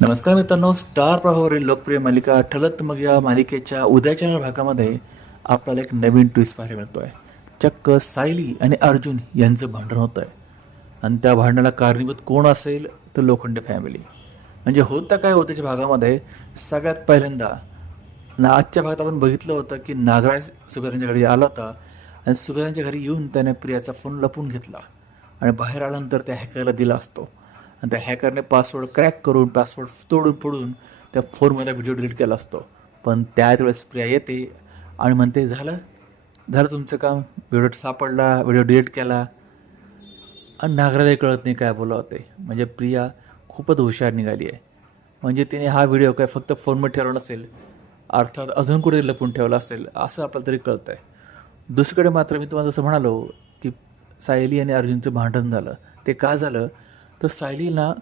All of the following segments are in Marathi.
नमस्कार मित्रांनो स्टार प्रवाहावरील लोकप्रिय मालिका ठलत मग या मालिकेच्या उद्याच्या भागामध्ये आपल्याला एक नवीन ट्विस्ट पाहायला मिळतो आहे चक्क सायली आणि अर्जुन यांचं भांडण होतं आहे आणि त्या भांडणाला कारणीभूत कोण असेल तर लोखंडे फॅमिली म्हणजे होतं काय उद्याच्या भागामध्ये सगळ्यात पहिल्यांदा ना आजच्या भागात आपण बघितलं होतं की नागराज सुगरांच्या घरी आला होता आणि सुगरांच्या घरी येऊन त्याने प्रियाचा फोन लपून घेतला. आणि बाहेर आल्यानंतर त्या हॅकरला दिला असतो. आणि त्या हॅकरने पासवर्ड क्रॅक करून पासवर्ड तोडून फोडून त्या फोनमध्ये व्हिडिओ डिलीट केला असतो. पण त्याच वेळेस प्रिया येते आणि म्हणते झालं झालं तुमचं काम. व्हिडिओ सापडला व्हिडिओ डिलीट केला. आणि नागरालाही कळत नाही काय बोला होते म्हणजे प्रिया खूपच हुशार निघाली आहे. म्हणजे तिने हा व्हिडिओ काय फक्त फोनमध्ये ठेवला नसेल अर्थात अजून कुठे लपून ठेवला असेल असं आपल्याला तरी कळतं आहे दुसरीकडे मात्र मी तुम्हाला जसं म्हणालो की सायली आणि अर्जुनचं भांडण झालं. ते का झालं? तर सायलीला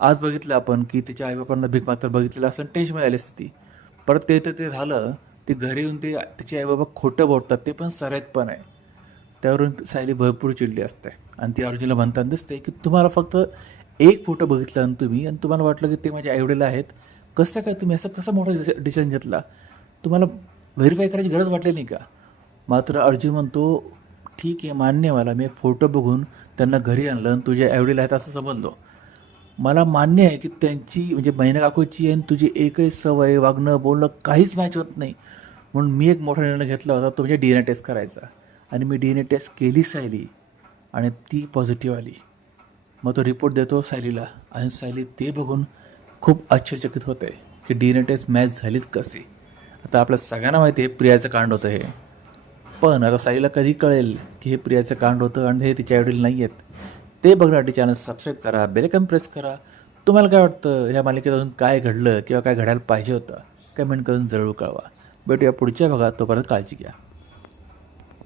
आज बघितलं आपण की तिच्या आईबापांना भीक मात्र बघितलेलं असं टेन्शनमध्ये आली असती ती. परत ते तर ते झालं ते घरी येऊन ते तिचे आईबाबा खोटं बोलतात ते पण सरायत पण आहे. त्यावरून सायली भरपूर चिडली असते. आणि ती अर्जुनला म्हणताना दिसते की तुम्हाला फक्त एक फोटो बघितला आणि तुम्ही आणि तुम्हाला वाटलं की ते माझ्या आईवडील आहेत. कसं काय तुम्ही असं कसं मोठा डिसिजन घेतला? तुम्हाला व्हेरीफाय करायची गरज वाटली नाही का? मात्र अर्जुन म्हणतो ठीक आहे मान्य मला. मी एक फोटो बघून त्यांना घरी आणलं आणि तुझ्या आवडीला आहेत असं समजलो. मला मान्य आहे की त्यांची म्हणजे बहिणा काकूची आणि तुझी एकही सवय वागणं बोलणं काहीच मॅच होत नाही. म्हणून मी एक मोठा निर्णय घेतला होता तो म्हणजे डी एन ए टेस्ट करायचा. आणि मी डी एन ए टेस्ट केली सायली. आणि ती पॉझिटिव्ह आली. मग तो रिपोर्ट देतो सायलीला. आणि सायली ते बघून खूप आश्चर्यचकित होते की D N A test match झालीच कशी? आता आपल्या सगळ्यांना माहिती आहे प्रियाचं कांड होतं हे. पण आता साईला कधी कळेल की हे प्रियाचं कांड होतं आणि हे तिच्या आयडील नाही आहेत ते बघण्यासाठी चॅनल सबस्क्राईब करा बेलकन प्रेस करा. तुम्हाला काय वाटतं? ह्या मालिकेत अजून काय घडलं किंवा काय घडायला पाहिजे होतं? कमेंट करून जरूर कळवा. भेटूया पुढच्या भागात. तोपर्यंत काळजी घ्या.